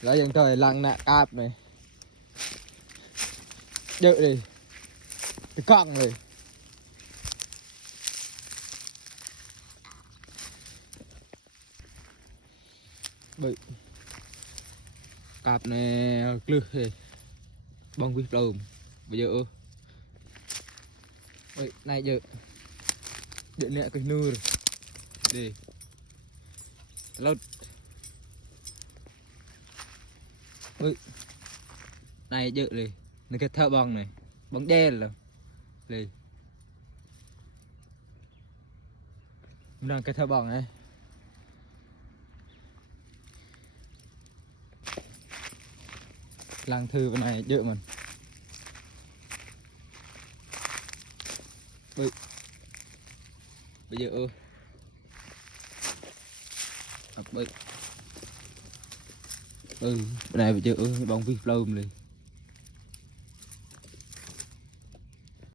Lấy dân thời lăng nạ cạp này. Dự đi. Cái cọng này. Bự. Cạp này lư thì bông vít lồm. Bây giờ ôi này giờ điện nẹ cái nư rồi. Đi lột ôi này giờ đi nó cái thợ bong này bóng đen là đi đang cái thợ bong này làng thư bên này dựa mình bây giờ bên này bây giờ bông vít lồm đi